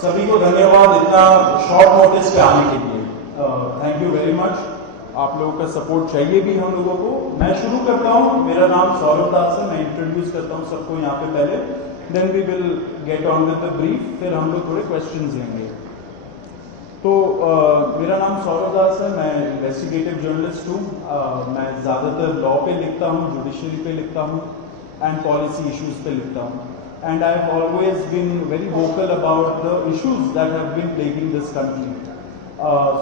सभी को धन्यवाद इतना शॉर्ट नोटिस पे आने के लिए। Thank you very much. आप लोगों का सपोर्ट चाहिए भी हम लोगों को। मैं शुरू करता हूँ। मेरा नाम सौरभ दास है। मैं इंट्रोड्यूस करता हूँ सबको यहाँ पे पहले, then we will get on with the brief, फिर हम लोग थोड़े क्वेश्चंस लेंगे। तो मेरा नाम सौरभ दास है। मैं इन्वेस्टिगेटिव जर्नलिस्ट हूँ। मैं ज़्यादातर लॉ पे लिखता हूँ, जुडिशरी पे लिखता हूँ एंड पॉलिसी इश्यूज पे लिखता हूँ। And I have always been very vocal about the issues that have been plaguing this country.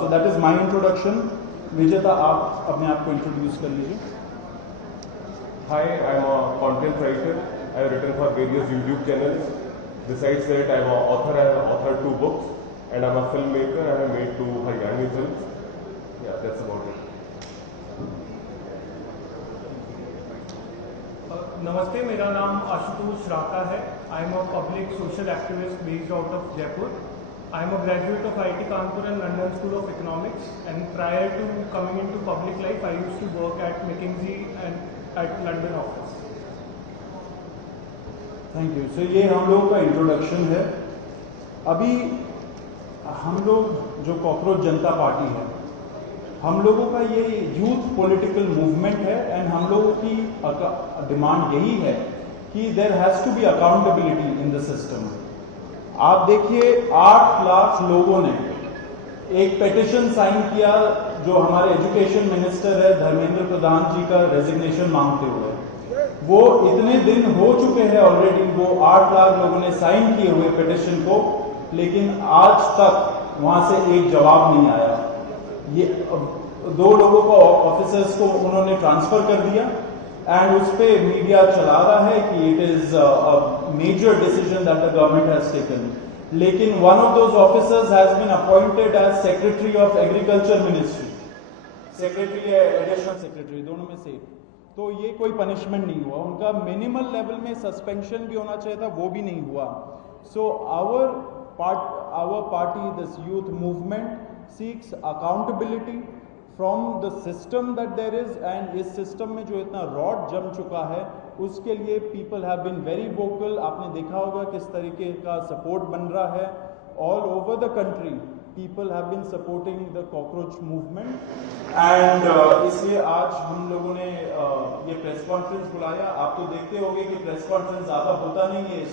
So that is my introduction. Vijeta, आप अपने आप को इंट्रोड्यूस कर लीजिए। Hi, I'm a content writer. I have written for various YouTube channels. Besides that, I'm an author. I have authored 2 books, and I'm a filmmaker. I have made 2 Haryani films. Yeah, that's about it. नमस्ते, मेरा नाम आशुतोष राका है। I am a public social activist based out of Jaipur. I am a graduate of IIT Kanpur and London school of economics, and prior to coming into public life I used to work at McKinsey and at London office. Thank you. So ये हम लोग का introduction है। अभी हम लोग जो cockroach जनता party है, हम लोगों का ये यूथ पॉलिटिकल मूवमेंट है एंड हम लोगों की डिमांड यही है कि there has to be accountability in the system. आप देखिए 8 लाख लोगों ने एक पेटिशन साइन किया जो हमारे एजुकेशन मिनिस्टर है धर्मेंद्र प्रधान जी का रेजिग्नेशन मांगते हुए। वो इतने दिन हो चुके हैं ऑलरेडी, वो 8 लाख लोगों ने साइन किए हुए पेटिशन को, लेकिन आज तक वहां से एक जवाब नहीं आया। ये 2 लोगों को ऑफिसर्स को उन्होंने ट्रांसफर कर दिया एंड उस पे मीडिया चला रहा है कि it is a major decision that the government has taken. लेकिन one of those officers has been appointed as secretary of agriculture ministry, secretary या एडिशनल सेक्रेटरी, दोनों में से। तो ये कोई पनिशमेंट नहीं हुआ उनका। मिनिमल लेवल में सस्पेंशन भी होना चाहिए था, वो भी नहीं हुआ। So our party, this youth movement seeks accountability from the system that there is, and इस सिस्टम में जो इतना रॉड जम चुका है उसके लिए people have been very vocal. आपने देखा होगा किस तरीके का सपोर्ट बन रहा है all over the country. People have been supporting the cockroach movement and इसलिए आज हम लोगों ने ये प्रेस कॉन्फ्रेंस बुलाया। आप तो देखते होंगे कि प्रेस कॉन्फ्रेंस ज़्यादा होता नहीं है इस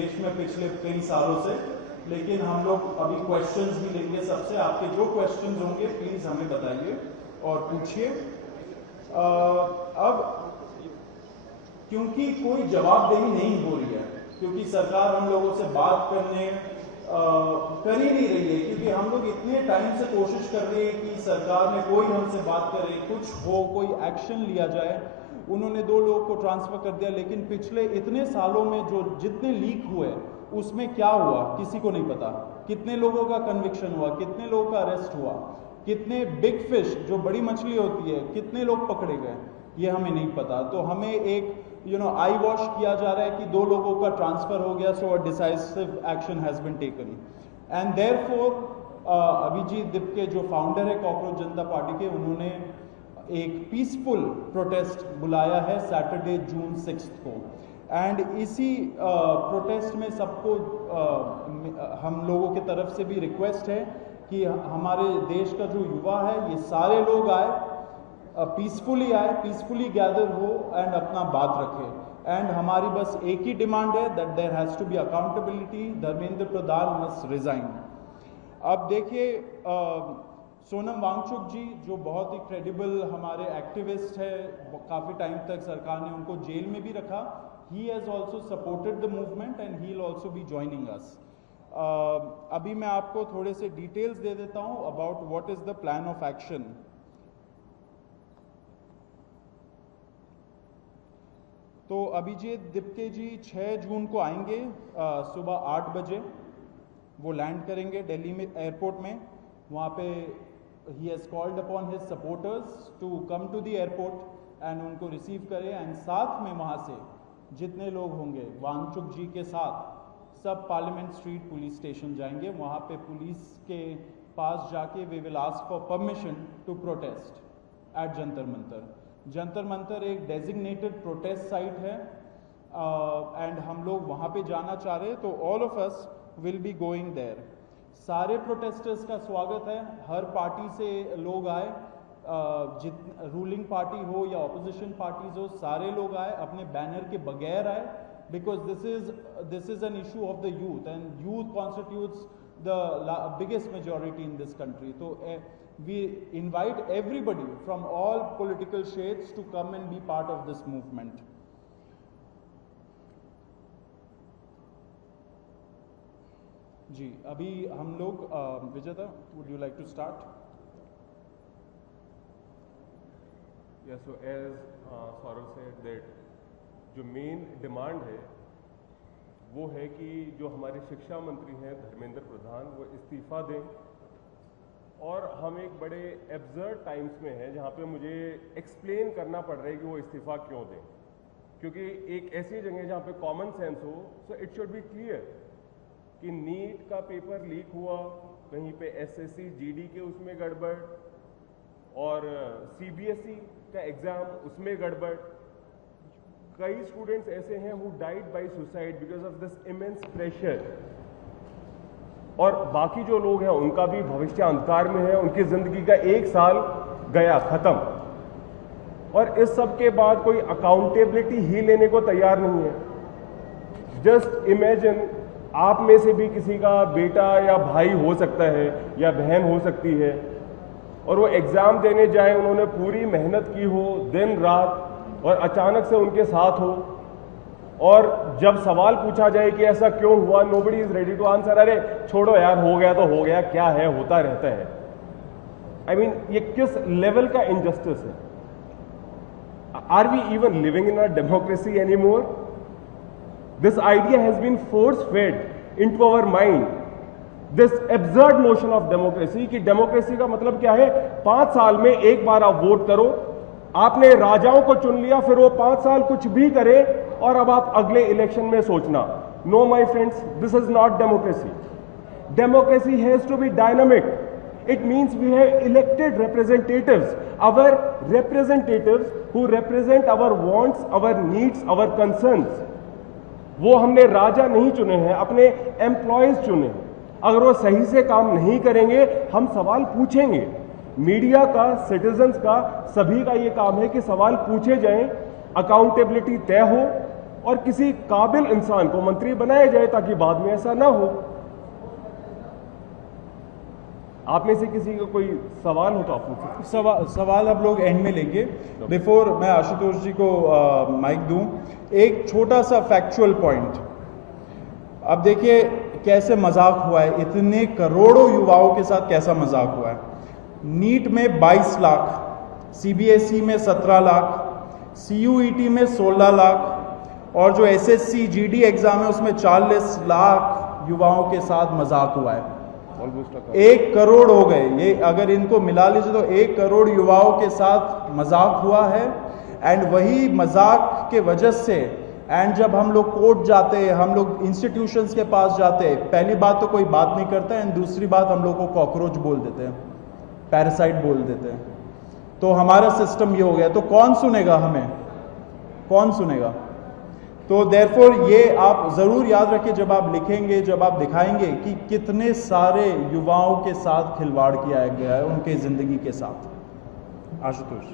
देश में पिछले कई सालों से, लेकिन हम लोग अभी क्वेश्चंस भी लेंगे सबसे। आपके जो क्वेश्चंस होंगे प्लीज हमें बताइए और पूछिए। अब क्योंकि कोई जवाबदेही नहीं हो रही है, क्योंकि सरकार हम लोगों से बात करने कर ही नहीं रही है, क्योंकि हम लोग इतने टाइम से कोशिश कर रहे हैं कि सरकार ने कोई हमसे बात करे, कुछ हो, कोई एक्शन लिया जाए। उन्होंने 2 लोगों को ट्रांसफर कर दिया, लेकिन पिछले इतने सालों में जो जितने लीक हुए उसमें क्या हुआ किसी को नहीं पता। कितने लोगों का कन्विक्शन हुआ, कितने लोगों का अरेस्ट हुआ, कितने बिग फिश जो बड़ी मछली होती है कितने लोग पकड़े गए, ये हमें नहीं पता। तो हमें एक आई वॉश किया जा रहा है कि 2 लोगों का ट्रांसफर हो गया, so a decisive action has been taken. And therefore Abhijit Dipke जो फाउंडर है कॉकरोच जनता पार्टी के, उन्होंने एक पीसफुल प्रोटेस्ट बुलाया है सैटरडे जून 6 को। एंड इसी प्रोटेस्ट में सबको हम लोगों की तरफ से भी रिक्वेस्ट है कि हमारे देश का जो युवा है ये सारे लोग आए, पीसफुली आए, पीसफुली गैदर हो एंड अपना बात रखें। एंड हमारी बस एक ही डिमांड है that there has to be accountability, Dharmendra Pradhan must resign. अब देखिए सोनम वांगचुक जी जो बहुत ही क्रेडिबल हमारे एक्टिविस्ट है, काफ़ी टाइम तक सरकार ने उनको जेल में भी रखा। He has also supported the movement and he will also be joining us. अभी मैं आपको थोड़े से डिटेल्स दे देता हूं about what is the plan of action. तो अभिजीत दिपके जी 6 जून को आएंगे सुबह 8 बजे। वो लैंड करेंगे दिल्ली में एयरपोर्ट में। वहाँ पे he has called upon his supporters to come to the airport and उनको रिसीव करें। एंड साथ में वहाँ से जितने लोग होंगे वांगचुक जी के साथ सब पार्लियामेंट स्ट्रीट पुलिस स्टेशन जाएंगे। वहाँ पे पुलिस के पास जाके we will ask for permission to protest at Jantar Mantar. Jantar Mantar एक डेजिग्नेटेड प्रोटेस्ट साइट है एंड हम लोग वहाँ पे जाना चाह रहे हैं, तो all of us will be going there. सारे प्रोटेस्टर्स का स्वागत है, हर पार्टी से लोग आए, रूलिंग पार्टी हो या ऑपोजिशन पार्टीज हो, सारे लोग आए, अपने बैनर के बगैर आए, because this is an issue of the youth and youth constitutes the biggest majority in this country. So we invite everybody from all political shades to come and be part of this movement. जी, अभी हम लोग विजेता, would you like to start? Yeah, so as Saurav said that जो main demand है वो है कि जो हमारे शिक्षा मंत्री हैं धर्मेंद्र प्रधान, वो इस्तीफा दें। और हम एक बड़े एब्सर्ड टाइम्स में हैं जहाँ पे मुझे एक्सप्लेन करना पड़ रहा है कि वो इस्तीफा क्यों दें, क्योंकि एक ऐसी जगह जहाँ पे कॉमन सेंस हो, so it should be clear कि नीट का पेपर लीक हुआ, कहीं पे एसएससी जीडी के उसमें गड़बड़, और सीबीएसई का एग्ज़ाम उसमें गड़बड़। कई स्टूडेंट्स ऐसे हैं who died by suicide because of this immense pressure, और बाकी जो लोग हैं उनका भी भविष्य अंधकार में है, उनकी जिंदगी का 1 साल गया खत्म, और इस सब के बाद कोई अकाउंटेबिलिटी ही लेने को तैयार नहीं है। जस्ट इमेजिन, आप में से भी किसी का बेटा या भाई हो सकता है या बहन हो सकती है, और वो एग्जाम देने जाए, उन्होंने पूरी मेहनत की हो दिन रात, और अचानक से उनके साथ हो, और जब सवाल पूछा जाए कि ऐसा क्यों हुआ, nobody is ready to answer. अरे छोड़ो यार, हो गया तो हो गया, क्या है, होता रहता है। आई मीन, ये किस लेवल का इनजस्टिस है? Are we even living in a democracy anymore? This idea has been force fed into our mind, this absurd notion of democracy, कि डेमोक्रेसी का मतलब क्या है, 5 साल में एक बार आप वोट करो, आपने राजाओं को चुन लिया, फिर वो 5 साल कुछ भी करे, और अब आप अगले इलेक्शन में सोचना। No my friends, this is not democracy. Democracy has to be dynamic. It means we have elected representatives, our representatives who represent our wants, our needs, our concerns. वो हमने राजा नहीं चुने हैं, अपने एम्प्लॉयज चुने हैं। अगर वो सही से काम नहीं करेंगे, हम सवाल पूछेंगे। मीडिया का, सिटीजन्स का, सभी का ये काम है कि सवाल पूछे जाएं, अकाउंटेबिलिटी तय हो, और किसी काबिल इंसान को मंत्री बनाया जाए ताकि बाद में ऐसा ना हो। आप में से किसी का कोई सवाल हो तो आप पूछ सकते। सवाल अब लोग एंड में लेंगे। बिफोर मैं आशुतोष जी को माइक दूं, एक छोटा सा फैक्चुअल पॉइंट। अब देखिए कैसे मजाक हुआ है, इतने करोड़ों युवाओं के साथ कैसा मजाक हुआ है। नीट में 22 लाख, सीबीएसई में 17 लाख, सीयूईटी में 16 लाख, और जो एसएससी जीडी एग्जाम है उसमें 40 लाख युवाओं के साथ मजाक हुआ है। 1 करोड़ हो गए ये, अगर इनको मिला लीजिए तो 1 करोड़ युवाओं के साथ मजाक हुआ है। एंड वही मजाक के वजह से, एंड जब हम लोग कोर्ट जाते हैं, हम लोग इंस्टीट्यूशंस के पास जाते हैं, पहली बात तो कोई बात नहीं करता है, एंड दूसरी बात हम लोग को कॉकरोच बोल देते हैं, पैरासाइट बोल देते हैं। तो हमारा सिस्टम ये हो गया, तो कौन सुनेगा हमें, कौन सुनेगा? तो देयरफॉर ये आप जरूर याद रखिए जब आप लिखेंगे, जब आप दिखाएंगे कि कितने सारे युवाओं के साथ खिलवाड़ किया गया है, उनके जिंदगी के साथ। आशुतोष।